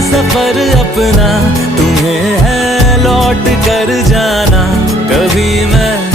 सफर अपना, तुम्हें है लौट कर जाना, कभी मैं